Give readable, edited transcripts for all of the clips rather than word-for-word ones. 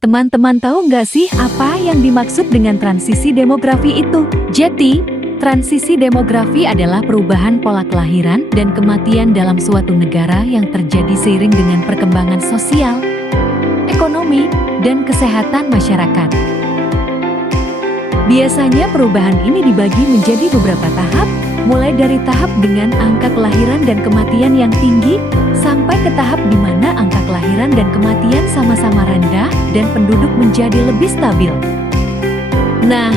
Teman-teman tahu nggak sih apa yang dimaksud dengan transisi demografi itu? Jadi, transisi demografi adalah perubahan pola kelahiran dan kematian dalam suatu negara yang terjadi seiring dengan perkembangan sosial, ekonomi, dan kesehatan masyarakat. Biasanya perubahan ini dibagi menjadi beberapa tahap, mulai dari tahap dengan angka kelahiran dan kematian yang tinggi, sampai ke tahap di mana angka kelahiran dan kematian sama-sama rendah dan penduduk menjadi lebih stabil. Nah,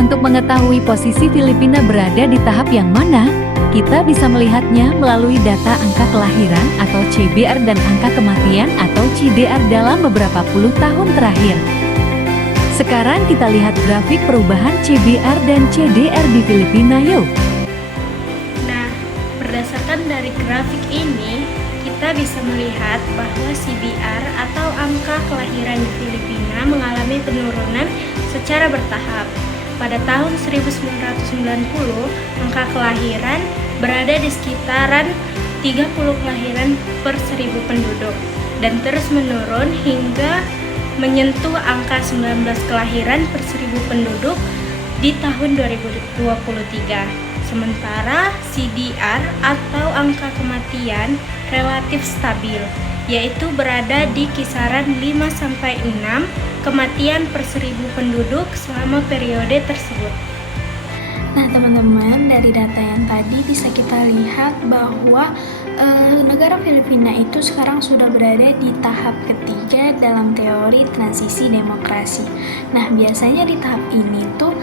untuk mengetahui posisi Filipina berada di tahap yang mana, kita bisa melihatnya melalui data angka kelahiran atau CBR dan angka kematian atau CDR dalam beberapa puluh tahun terakhir. Sekarang kita lihat grafik perubahan CBR dan CDR di Filipina yuk. Nah, berdasarkan dari grafik ini, kita bisa melihat bahwa CBR atau angka kelahiran di Filipina mengalami penurunan secara bertahap. Pada tahun 1990, angka kelahiran berada di sekitaran 30 kelahiran per 1000 penduduk dan terus menurun hingga menyentuh angka 19 kelahiran per 1000 penduduk di tahun 2023. Sementara CDR atau angka kematian relatif stabil, yaitu berada di kisaran 5-6 kematian per 1000 penduduk selama periode tersebut. Nah teman-teman, dari data yang tadi bisa kita lihat bahwa negara Filipina itu sekarang sudah berada di tahap ketiga dalam teori transisi demokrasi. Nah biasanya di tahap ini tuh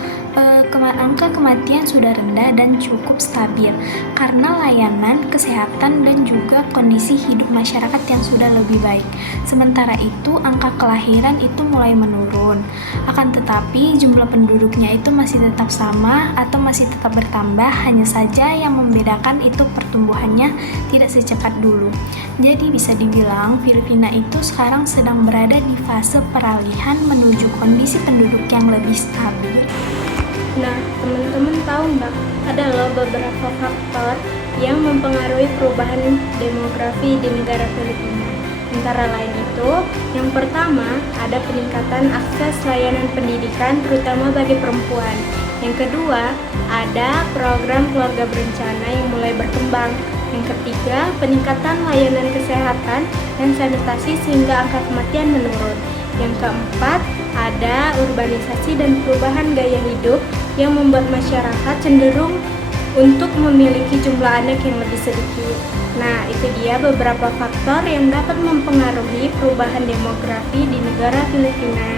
angka kematian sudah rendah dan cukup stabil karena layanan kesehatan dan juga kondisi hidup masyarakat yang sudah lebih baik. Sementara itu angka kelahiran itu mulai menurun, akan tetapi jumlah penduduknya itu masih tetap sama atau masih tetap bertambah, hanya saja yang membedakan itu pertumbuhannya tidak secepat dulu. Jadi bisa dibilang Filipina itu sekarang sedang berada di fase peralihan menuju kondisi penduduk yang lebih stabil. Nah, teman-teman tahu nggak? Ada loh beberapa faktor yang mempengaruhi perubahan demografi di negara Filipina. Antara lain itu, yang pertama ada peningkatan akses layanan pendidikan terutama bagi perempuan. Yang kedua, ada program keluarga berencana yang mulai berkembang. Yang ketiga, peningkatan layanan kesehatan dan sanitasi sehingga angka kematian menurun. Yang keempat, ada urbanisasi dan perubahan gaya hidup yang membuat masyarakat cenderung untuk memiliki jumlah anak yang lebih sedikit. Nah, itu dia beberapa faktor yang dapat mempengaruhi perubahan demografi di negara Filipina.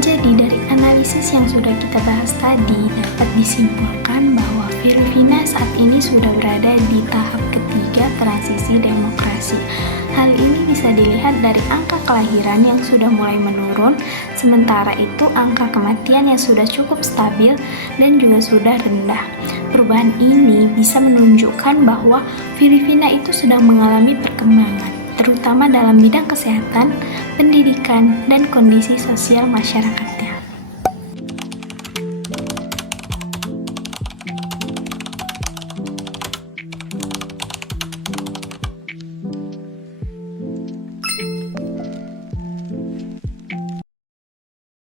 Jadi dari analisis yang sudah kita bahas tadi dapat disimpulkan bahwa Filipina saat ini sudah berada di tahap ketiga transisi demokrasi. Hal ini bisa dilihat dari angka kelahiran yang sudah mulai menurun, sementara itu angka kematian yang sudah cukup stabil dan juga sudah rendah. Perubahan ini bisa menunjukkan bahwa Filipina itu sedang mengalami perkembangan, terutama dalam bidang kesehatan, pendidikan, dan kondisi sosial masyarakatnya.